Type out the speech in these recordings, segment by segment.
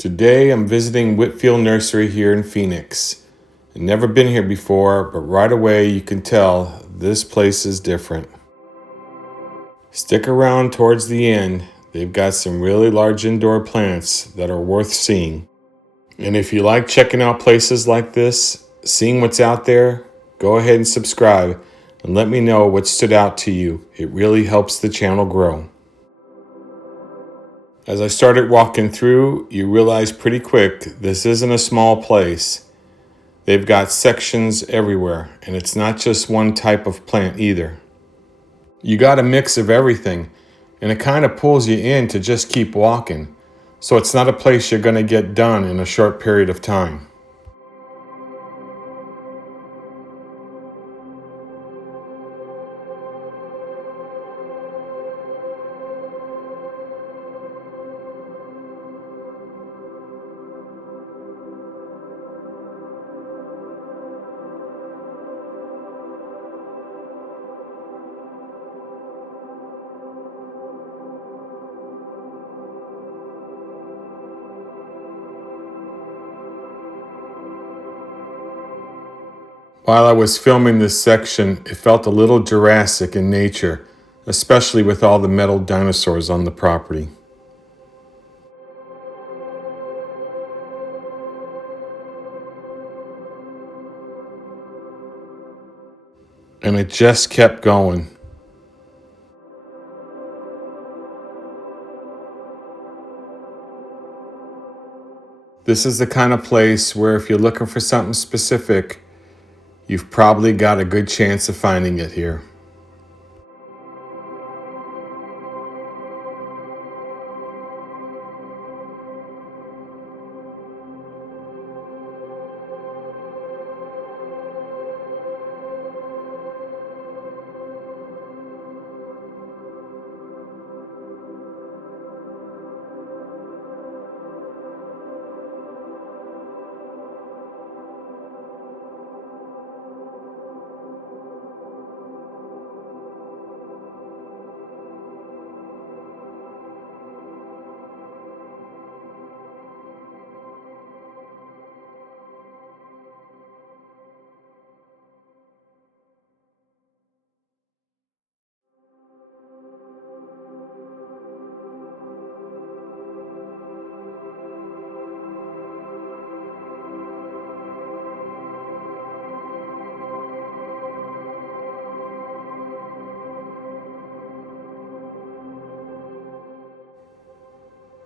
Today I'm visiting Whitfill Nursery here in Phoenix. I've never been here before, but right away you can tell this place is different. Stick around towards the end. They've got some really large indoor plants that are worth seeing. And if you like checking out places like this, seeing what's out there, go ahead and subscribe and let me know what stood out to you. It really helps the channel grow. As I started walking through, you realize pretty quick this isn't a small place. They've got sections everywhere, and it's not just one type of plant either. You got a mix of everything, and it kind of pulls you in to just keep walking. So it's not a place you're going to get done in a short period of time. While I was filming this section, it felt a little Jurassic in nature, especially with all the metal dinosaurs on the property. And it just kept going. This is the kind of place where if you're looking for something specific, you've probably got a good chance of finding it here.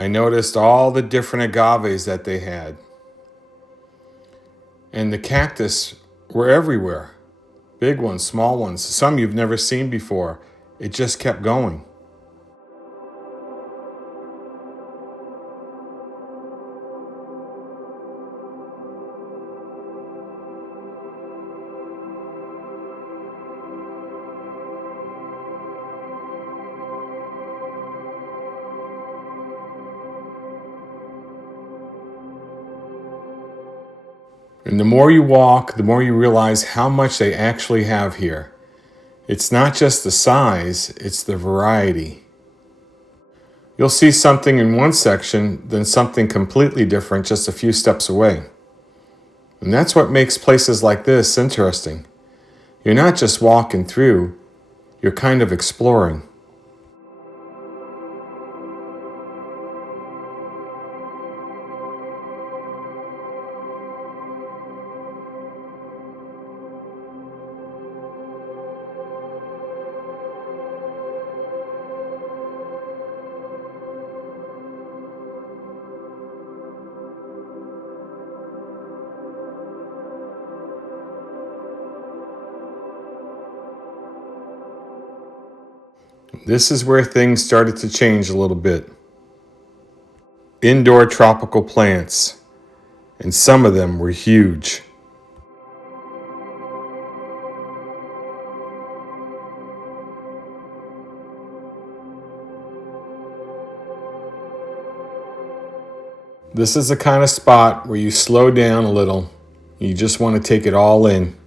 I noticed all the different agaves that they had. And the cactus were everywhere. Big ones, small ones, some you've never seen before. It just kept going. And the more you walk, the more you realize how much they actually have here. It's not just the size, it's the variety. You'll see something in one section, then something completely different just a few steps away. And that's what makes places like this interesting. You're not just walking through, you're kind of exploring. This is where things started to change a little bit. Indoor tropical plants, and some of them were huge. This is the kind of spot where you slow down a little. You just want to take it all in.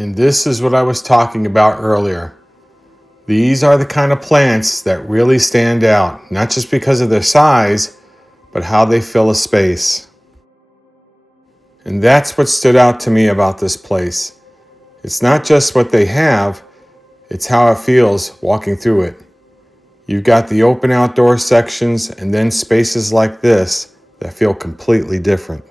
And this is what I was talking about earlier. These are the kind of plants that really stand out, not just because of their size, but how they fill a space. And that's what stood out to me about this place. It's not just what they have, it's how it feels walking through it. You've got the open outdoor sections and then spaces like this that feel completely different.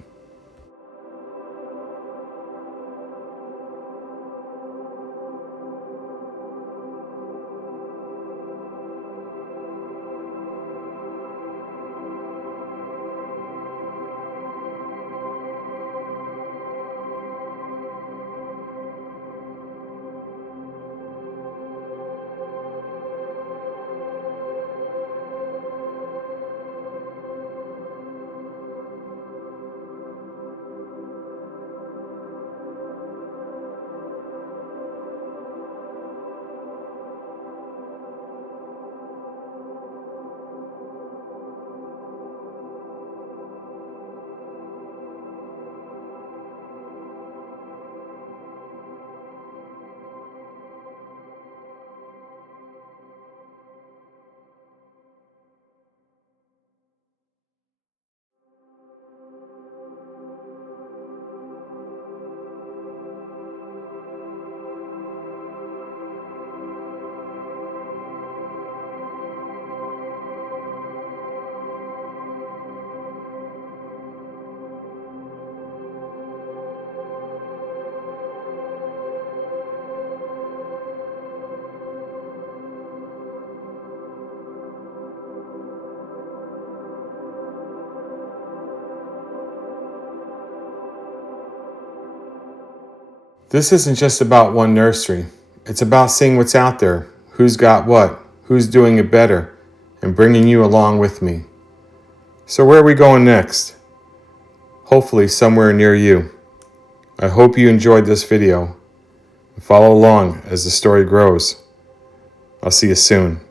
This isn't just about one nursery. It's about seeing what's out there, who's got what, who's doing it better, and bringing you along with me. So where are we going next? Hopefully somewhere near you. I hope you enjoyed this video. Follow along as the story grows. I'll see you soon.